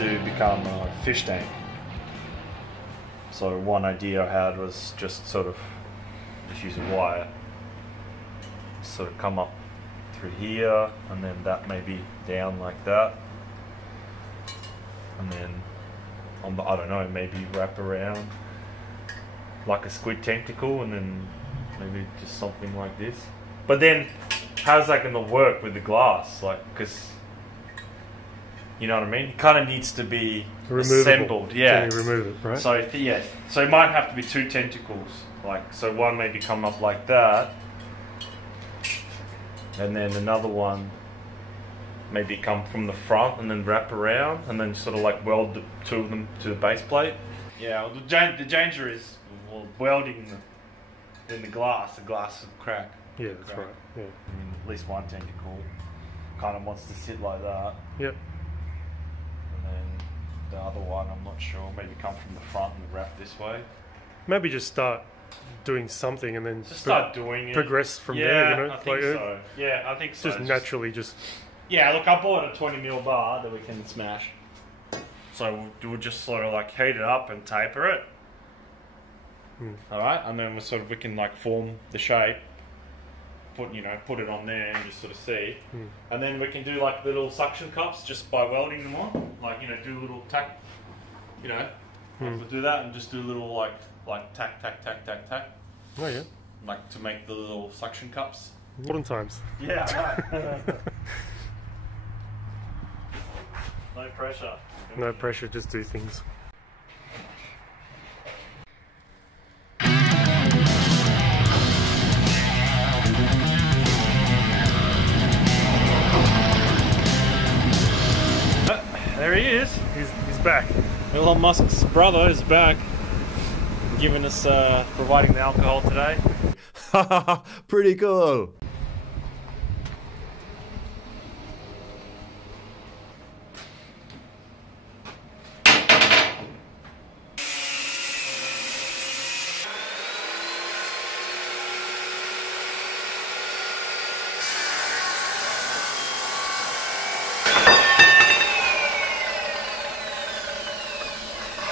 to become a fish tank. So one idea I had was just sort of just use a wire, sort of come up through here, and then that maybe down like that, and then on the, I don't know, maybe wrap around like a squid tentacle, and then maybe just something like this. But then how's that going to work with the glass? Like, because you know what I mean? It kind of needs to be removable. Assembled. Yeah. Can you remove it, right? So yeah, so it might have to be two tentacles. Like, so one maybe come up like that, and then another one maybe come from the front and then wrap around, and then sort of like weld the two of them to the base plate. Yeah, well, the danger is welding in the glass will crack. Yeah, that's right. Yeah. I mean, at least one tentacle kind of wants to sit like that. Yep. And then the other one, I'm not sure, maybe come from the front and wrap this way. Maybe just start doing something and then just start doing it. Progress from there, you know? I think so. Yeah, I think so. Just naturally just... Yeah, look, I bought a 20mm bar that we can smash. So we'll just sort of like heat it up and taper it. Alright, and then we can like form the shape, put it on there and just sort of see. And then we can do like little suction cups just by welding them on. Like, do a little tack, we'll do that and just do a little like tack. Oh yeah. Like to make the little suction cups. Modern times. Yeah, right. No pressure. No pressure, just do things. There he is. He's back. Elon Musk's brother is back, giving us, providing the alcohol today. Haha, pretty cool.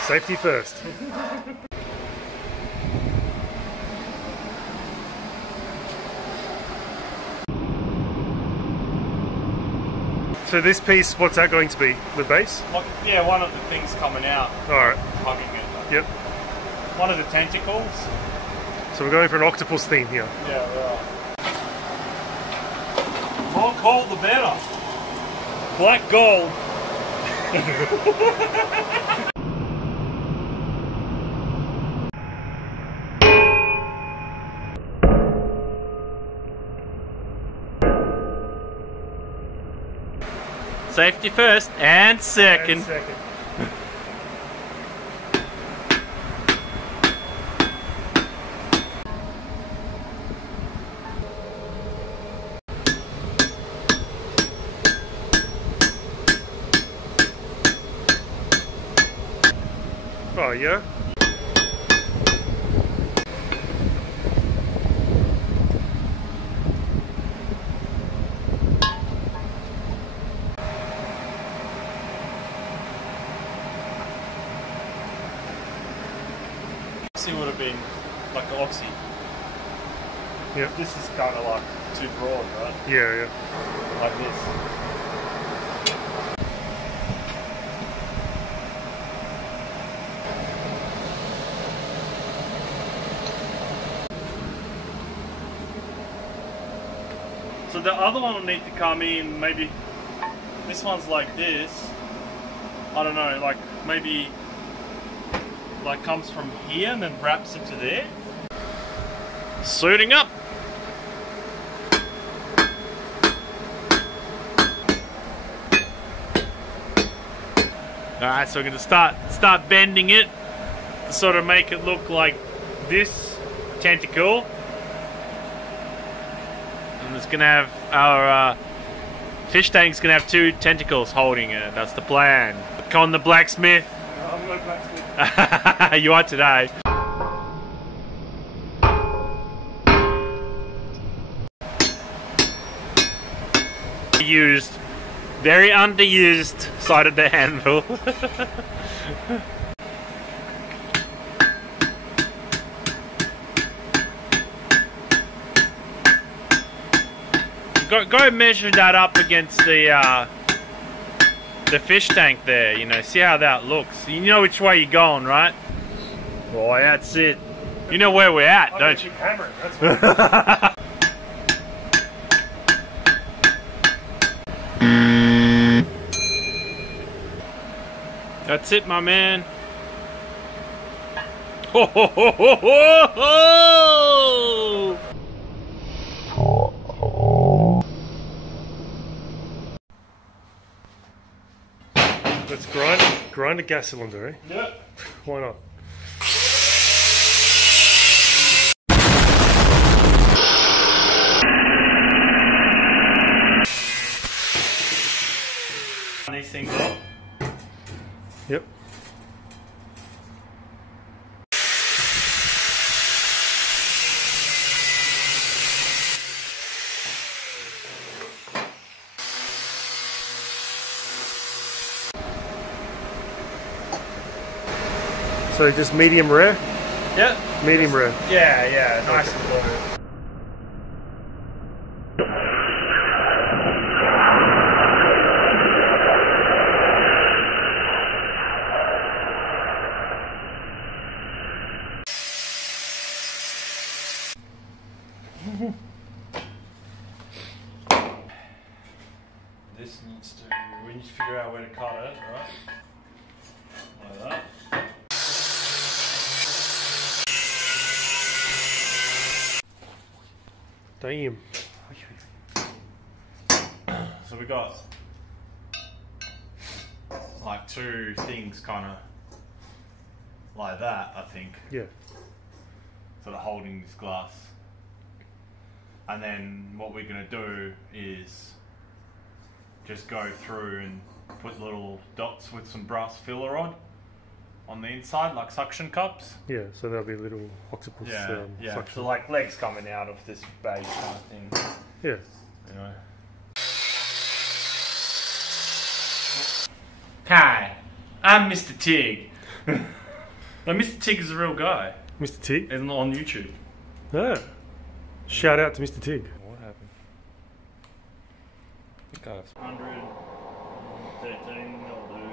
Safety first. So this piece, what's that going to be? The base? Yeah, one of the things coming out. Alright. Hugging it. Yep. One of the tentacles. So we're going for an octopus theme here. Yeah, we are. More gold the better. Black gold. Safety first and second. Oh yeah. Would have been like oxy. Yeah. This is kind of like too broad, right? Yeah, yeah. Like this. So the other one will need to come in, maybe this one's like this. I don't know, like maybe like comes from here and then wraps into there. Suiting up. Alright, so we're gonna start bending it to sort of make it look like this tentacle. And it's gonna have our fish tank's gonna have two tentacles holding it. That's the plan. Come on, the blacksmith. I'm no blacksmith. You are today. Used Very underused side of the handle. Go measure that up against the fish tank there, you know, see how that looks. You know which way you're going, right? Boy, that's it. You know where we're at, don't you? Hammering, that's That's it, my man. Ho ho ho ho ho ho! Let's grind a gas cylinder, eh? Yep. Why not? These things up. Yep. So just medium rare? Yep. Medium rare. Yeah, nice and low. This needs to, we need to figure out where to cut it, right? Like that. Damn. So we got like two things kind of like that, I think, Yeah. sort of holding this glass. And then what we're going to do is just go through and put little dots with some brass filler on the inside, like suction cups. Yeah, so there'll be a little octopus. Yeah. suction. So like legs coming out of this base kind of thing. Yeah. You know. Hi, I'm Mr. Tig. No, Mr. Tig is a real guy. Mr. Tig? Isn't on YouTube. Ah. Shout out to Mr. Tig. What happened? I think I have 113 will do.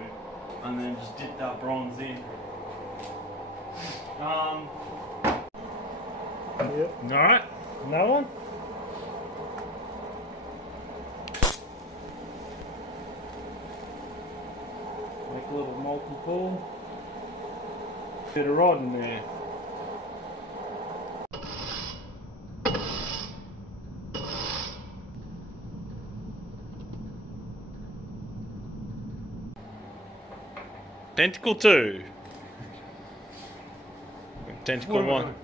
And then just dip that bronze in. Yep. Alright, another one? Make a little multi-pull. Bit of rod in there. Tentacle 2. Tentacle 1.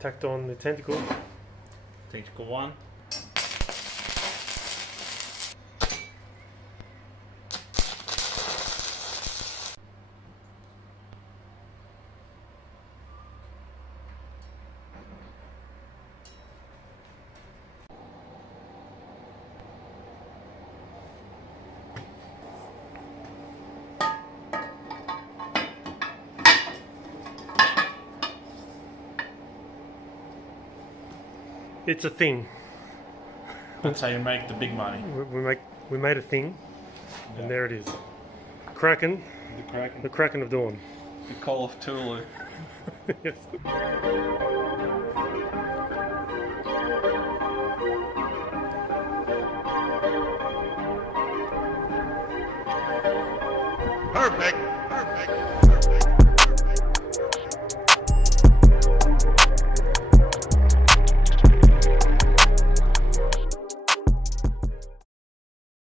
Tacked on the tentacle. Tentacle 1. It's a thing. That's how you make the big money. We made a thing, and there it is. Kraken. The Kraken. The Kraken of Dawn. The Call of Tulu. Yes. Perfect.